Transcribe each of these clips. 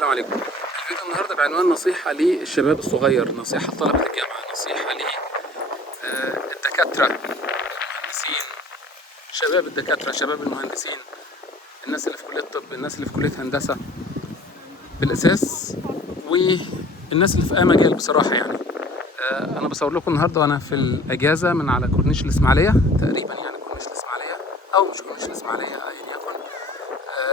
السلام عليكم. الفيديو النهارده بعنوان نصيحة للشباب الصغير، نصيحة لطلبة الجامعة، نصيحة للدكاترة المهندسين، شباب الدكاترة، شباب المهندسين، الناس اللي في كلية طب، الناس اللي في كلية هندسة بالأساس، والناس اللي في أي مجال بصراحة يعني. أنا بصور لكم النهارده وأنا في الأجازة من على كورنيش الإسماعيلية تقريبا، يعني كورنيش الإسماعيلية أو مش كورنيش الإسماعيلية أيا يكن.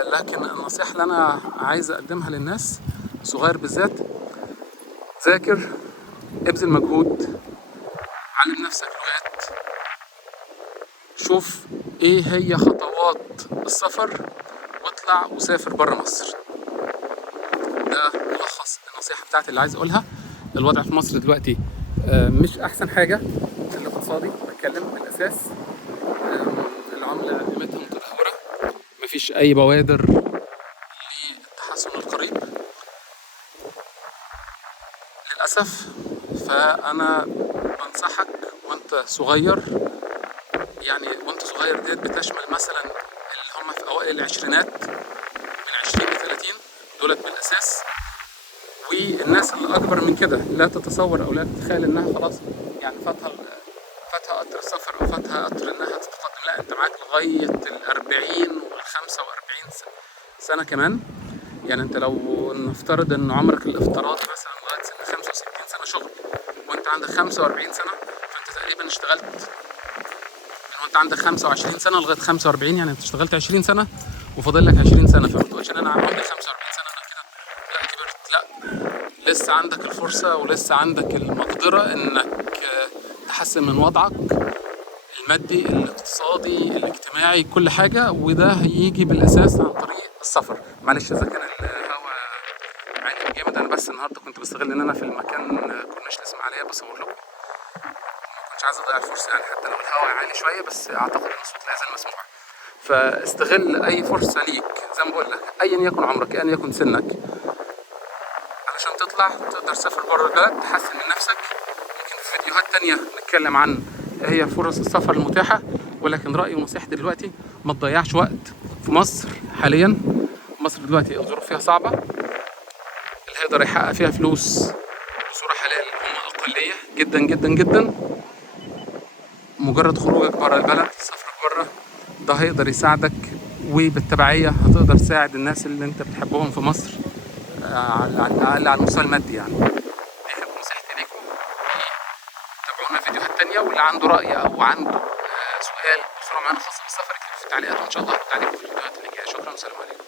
لكن النصيحة اللي أنا عايز أقدمها للناس الصغير بالذات: ذاكر، ابذل مجهود، علم نفسك لغات، شوف ايه هي خطوات السفر واطلع وسافر برا مصر. ده ملخص النصيحة بتاعتي اللي عايز اقولها. الوضع في مصر دلوقتي مش احسن حاجة. الاقتصادي بتكلم بالاساس، العملة قيمتها متدهورة، مفيش اي بوادر للتحسن القريب للأسف. فأنا بنصحك وأنت صغير، يعني وأنت صغير ديت بتشمل مثلا اللي هم في أوائل العشرينات من 20 ل 30 دولت بالأساس، والناس اللي أكبر من كده لا تتصور أو لا تتخيل إنها خلاص يعني فاتها قطر السفر أو فاتها قطر إنها تتقدم. لا، أنت معاك لغاية ال40 وال45 سنة كمان. يعني انت لو نفترض ان عمرك الافتراضي مثلا لغايه سن 65 سنه شغل، وانت عندك 45 سنه، فانت تقريبا اشتغلت من وانت عندك 25 سنه لغايه 45، يعني انت اشتغلت 20 سنه وفاضل لك 20 سنه. فما تقولش ان انا عندي 45 سنه انا كده لا كبرت، لا، لسه عندك الفرصه ولسه عندك المقدره انك تحسن من وضعك المادي، الاقتصادي، الاجتماعي، كل حاجه. وده هيجي بالاساس عن طريق السفر. معلش اذا كان الهوا عالي جامد، انا بس النهارده كنت بستغل ان انا في المكان كورنيش الاسماعيليه بصور لكم، ما كنتش عايز اضيع الفرصه يعني، حتى لو الهوا عالي شويه بس اعتقد ان الصوت لا يزال مسموع. فاستغل اي فرصه ليك، زي ما بقول لك، ايا يكن عمرك، ايا يكن سنك، علشان تطلع تقدر تسافر بره البلد، تحسن من نفسك. ممكن في فيديوهات تانية نتكلم عن ايه هي فرص السفر المتاحه، ولكن رايي ونصيحتي دلوقتي ما تضيعش وقت في مصر حاليا. مصر دلوقتي الظروف فيها صعبه، اللي هيقدر يحقق فيها فلوس بصورة حلال هم أقلية جدا جدا جدا. مجرد خروجك بره البلد، سفرك بره، ده هيقدر يساعدك، وبالتبعية هتقدر تساعد الناس اللي انت بتحبهم في مصر على الأقل على المستوى المادي يعني. دي كانت نصيحتي ليكم. تابعونا فيديوهات تانية، واللي عنده رأي أو عنده سؤال بصورة معينة خاصة بالسفر يكتب في التعليقات، وإن شاء الله هرد عليكم في الفيديوهات اللي جاية. شكرا والسلام عليكم.